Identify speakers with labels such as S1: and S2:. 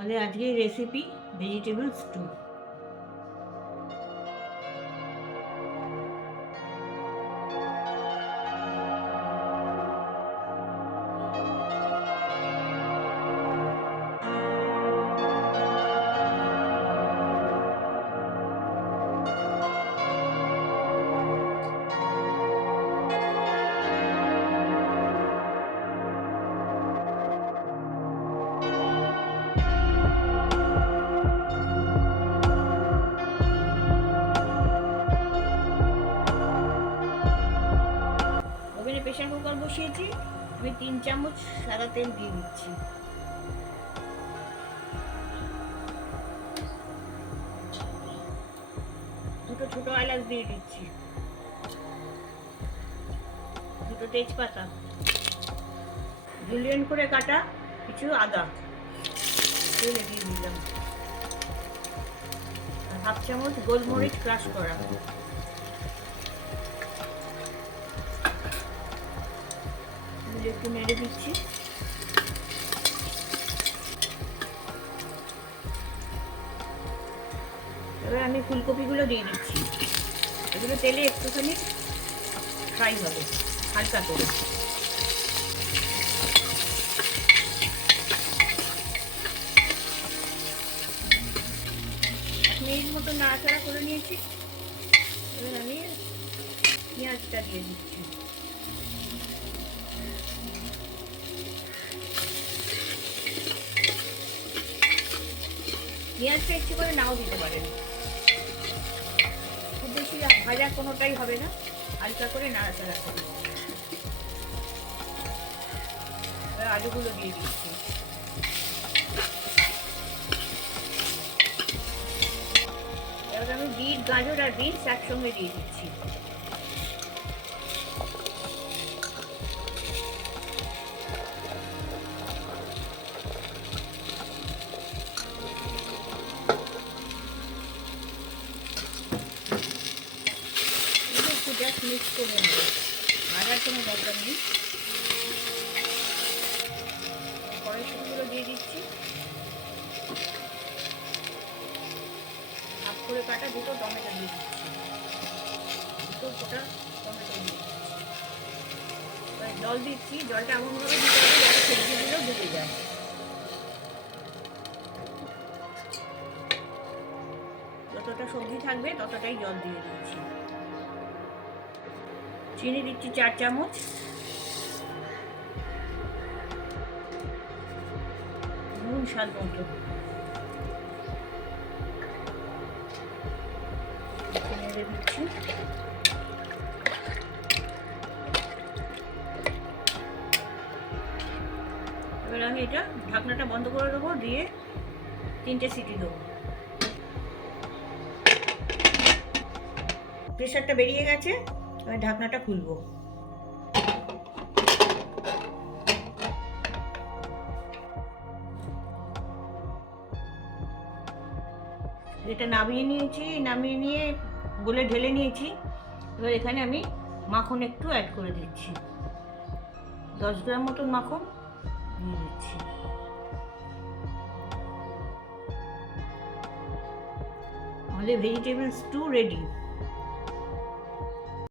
S1: আমাদের আজকের recipe vegetable stew pressure cooker বসিয়েছি। আমি তিন চামচ সাদা তেল দিয়ে দিচ্ছি। দুটো ছোট এলাচ দিয়ে দিচ্ছি। দুটো তেজপাতা। জুলিয়ান করে কাটা কিছু আদা। তেলে দিয়ে দিলাম। হাফ চামচ গোলমরিচ ক্রাশ করা। একটু নেড়ে দিচ্ছি। এবার আমি ফুলকপিগুলো দিয়ে দিচ্ছি। এগুলো তেলে একটুখানি ফ্রাই হবে, হালকা করে। মিনিট মতো নাড়াচাড়া করে নিয়েছি। এবার আমি পেঁয়াজটা দিয়ে দিচ্ছি। পেঁয়াজটা একটু করে নাও দিতে পারেন। খুব বেশি ভাজা কোনোটাই হবে না, হালকা করে নাড়াচাড়া করুন। আলুগুলো দিয়ে দিচ্ছি। আমি বিট, গাজর আর বিনস একসঙ্গে দিয়ে দিচ্ছি। মিক্স করে নেব। ভাজার কোনো দরকার নেই। কড়াইশুটিগুলো দিয়ে দিচ্ছি। হাফ করে কাটা দুটো টমেটো দিয়ে দিচ্ছি। দুটো গোটা টমেটো দিয়ে জল দিচ্ছি। জলটা এমনভাবে দিতে হবে যাতে সবজিগুলো ডুবে যায়। যতটা সবজি থাকবে ততটাই জল দিয়ে দিচ্ছি। চিনি দিচ্ছি চার চামচ। নুন স্বাদ মতো। দিচ্ছি। এবার আমি এটা ঢাকনাটা বন্ধ করে দেবো, দিয়ে তিনটে সিটি দেবো। প্রেশারটা বেরিয়ে গেছে। এবার ঢাকনাটা খুলবো। এটা নামিয়ে নিয়েছি, নামিয়ে নিয়ে বলে ঢেলে নিয়েছি। এবার এখানে আমি মাখন একটু অ্যাড করে দিচ্ছি। দশ গ্রাম মতন মাখন দিয়ে দিচ্ছি। আমাদের ভেজিটেবল স্টু রেডি